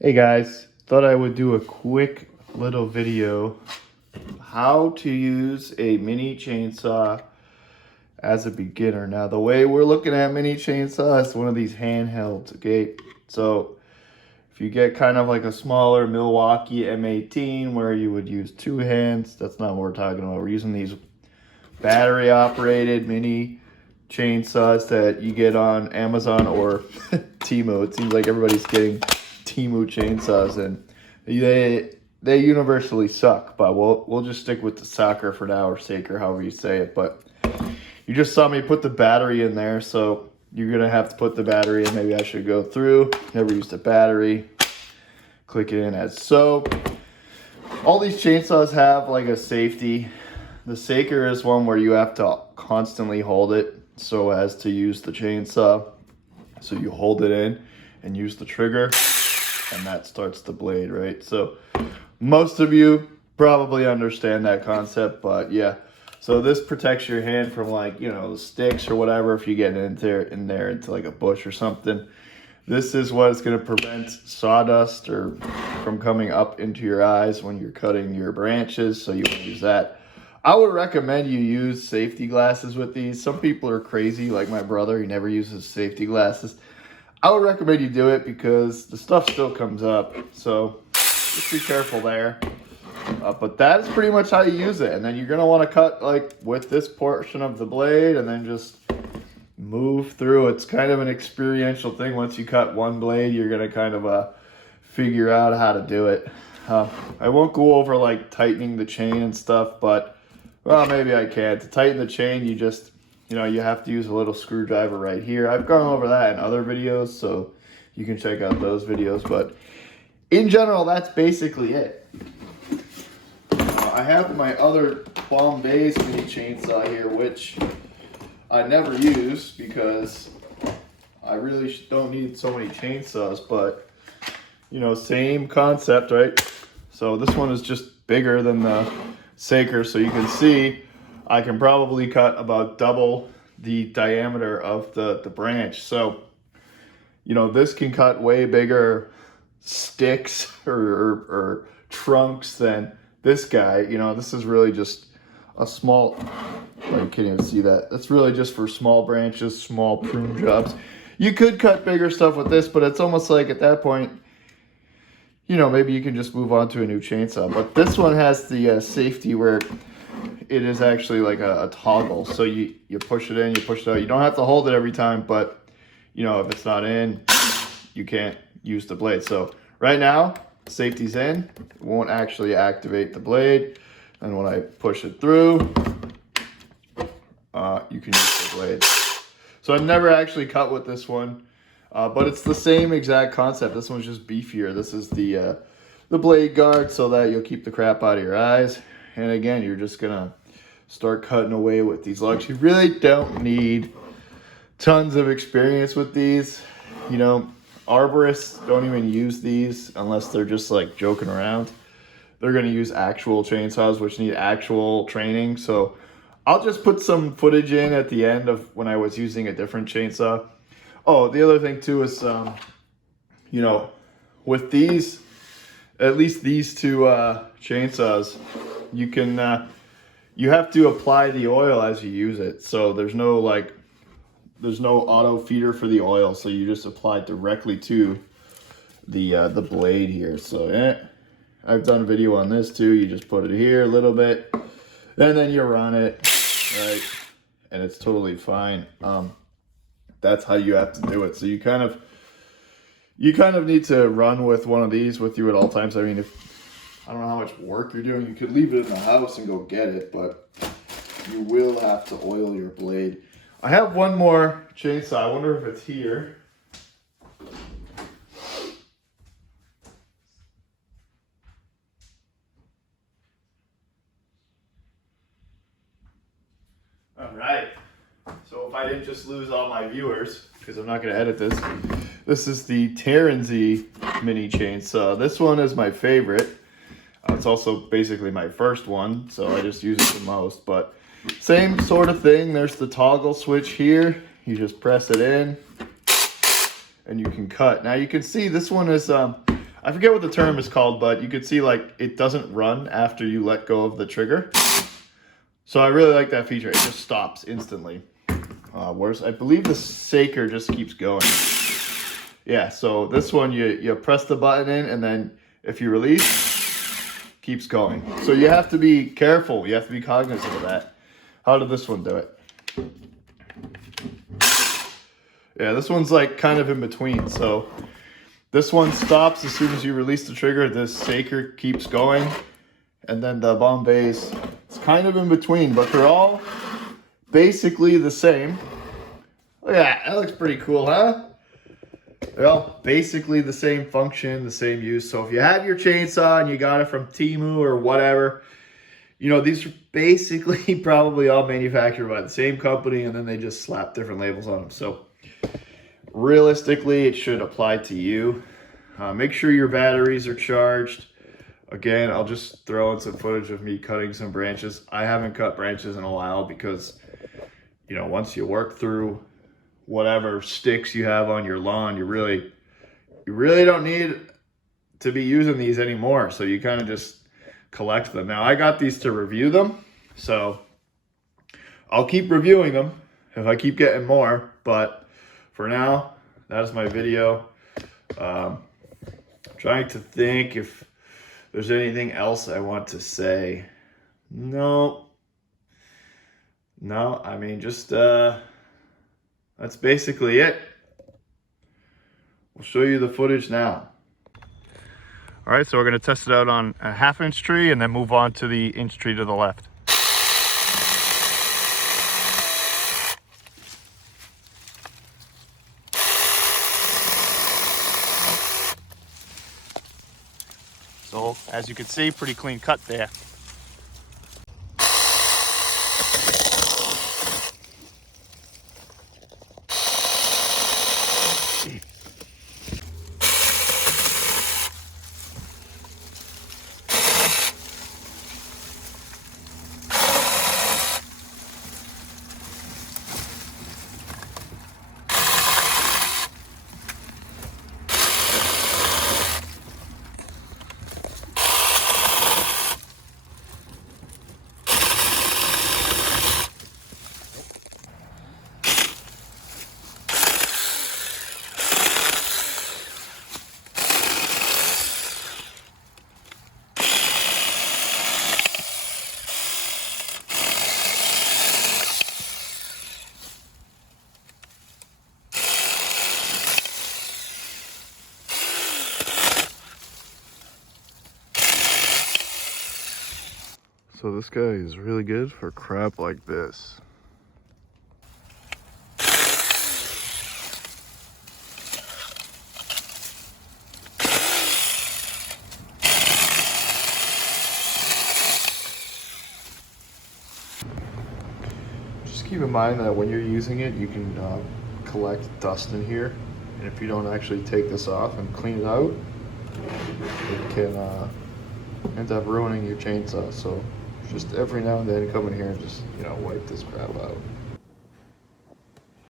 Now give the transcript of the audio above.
Hey guys, thought I would do a quick little video how to use a mini chainsaw as a beginner. Now the way we're looking at mini chainsaw is one of these handhelds, okay? So if you get kind of like a smaller Milwaukee M18 where you would use two hands, that's not what we're talking about. We're using these battery operated mini chainsaws that you get on Amazon or Temu. It seems like everybody's getting Temu chainsaws, and they universally suck. But we'll just stick with the Saker for now, or Saker, however you say it. But you just saw me put the battery in there, so you're gonna have to put the battery in. Maybe I should go through. Never used a battery. Click it in as so. All these chainsaws have like a safety. The Saker is one where you have to constantly hold it so as to use the chainsaw. So you hold it in and use the trigger, and that starts the blade, right? So most of you probably understand that concept, but yeah. So this protects your hand from, like, you know, the sticks or whatever if you get in there into like a bush or something. This is what is going to prevent sawdust or from coming up into your eyes when you're cutting your branches, so you want to use that. I would recommend you use safety glasses with these. Some people are crazy, like my brother. He never uses safety glasses. I would recommend you do it because the stuff still comes up. So just be careful there. But that is pretty much how you use it. And then you're going to want to cut like with this portion of the blade and then just move through. It's kind of an experiential thing. Once you cut one blade, you're going to kind of figure out how to do it. I won't go over like tightening the chain and stuff, but well, maybe I can. To tighten the chain, you just, you know, you have to use a little screwdriver right here. I've gone over that in other videos, so you can check out those videos. But in general, that's basically it. I have my other Bombay mini chainsaw here, which I never use because I really don't need so many chainsaws. But, you know, same concept, right? So this one is just bigger than the Saker, so you can see I can probably cut about double the diameter of the branch. So, you know, this can cut way bigger sticks or trunks than this guy. You know, this is really just a small, well, you can't even see that. That's really just for small branches, small prune jobs. You could cut bigger stuff with this, but it's almost like at that point, you know, maybe you can just move on to a new chainsaw. But this one has the safety where it is actually like a toggle. So you push it in, you push it out. You don't have to hold it every time, but, you know, if it's not in, you can't use the blade. So right now, safety's in. It won't actually activate the blade. And when I push it through, you can use the blade. So I've never actually cut with this one. But it's the same exact concept. This one's just beefier. This is the blade guard so that you'll keep the crap out of your eyes. And again, you're just gonna start cutting away with these lugs. You really don't need tons of experience with these. You know, arborists don't even use these unless they're just like joking around. They're gonna use actual chainsaws, which need actual training. So I'll just put some footage in at the end of when I was using a different chainsaw. Oh, the other thing too is, you know, with these, at least these two chainsaws, you can, you have to apply the oil as you use it. So there's no auto feeder for the oil. So you just apply it directly to the blade here. So I've done a video on this too. You just put it here a little bit, and then you run it, right? And it's totally fine. That's how you have to do it. So you kind of need to run with one of these with you at all times. I mean, I don't know how much work you're doing. You could leave it in the house and go get it, but you will have to oil your blade. I have one more chainsaw. I wonder if it's here. All right. So if I didn't just lose all my viewers, because I'm not going to edit this, this is the Terenzi mini chainsaw. This one is my favorite. It's also basically my first one, so I just use it the most. But same sort of thing. There's the toggle switch here. You just press it in, and you can cut. Now you can see this one is, I forget what the term is called, but you could see like it doesn't run after you let go of the trigger. So I really like that feature. It just stops instantly. Whereas I believe the Saker just keeps going. Yeah, so this one you press the button in, and then if you release, keeps going. So you have to be careful. You have to be cognizant of that. How did this one do it? Yeah, this one's like kind of in between. So this one stops as soon as you release the trigger. This Saker keeps going. And then the Bombay's, it's kind of in between, but they're all basically the same. Look at that. That looks pretty cool, huh? They're all basically the same function, the same use. So if you have your chainsaw and you got it from Temu or whatever, you know, these are basically probably all manufactured by the same company, and then they just slap different labels on them. So realistically, it should apply to you. Make sure your batteries are charged. Again, I'll just throw in some footage of me cutting some branches. I haven't cut branches in a while because, you know, once you work through whatever sticks you have on your lawn, you really don't need to be using these anymore. So you kind of just collect them. Now, I got these to review them, so I'll keep reviewing them if I keep getting more. But for now, that is my video. Trying to think if there's anything else I want to say. No, I mean, just that's basically it. We'll show you the footage now. All right, so we're gonna test it out on a 1/2-inch tree and then move on to the inch tree to the left. So as you can see, pretty clean cut there. So this guy is really good for crap like this. Just keep in mind that when you're using it, you can collect dust in here. And if you don't actually take this off and clean it out, it can end up ruining your chainsaw. So just every now and then come in here and just, you know, wipe this crap out.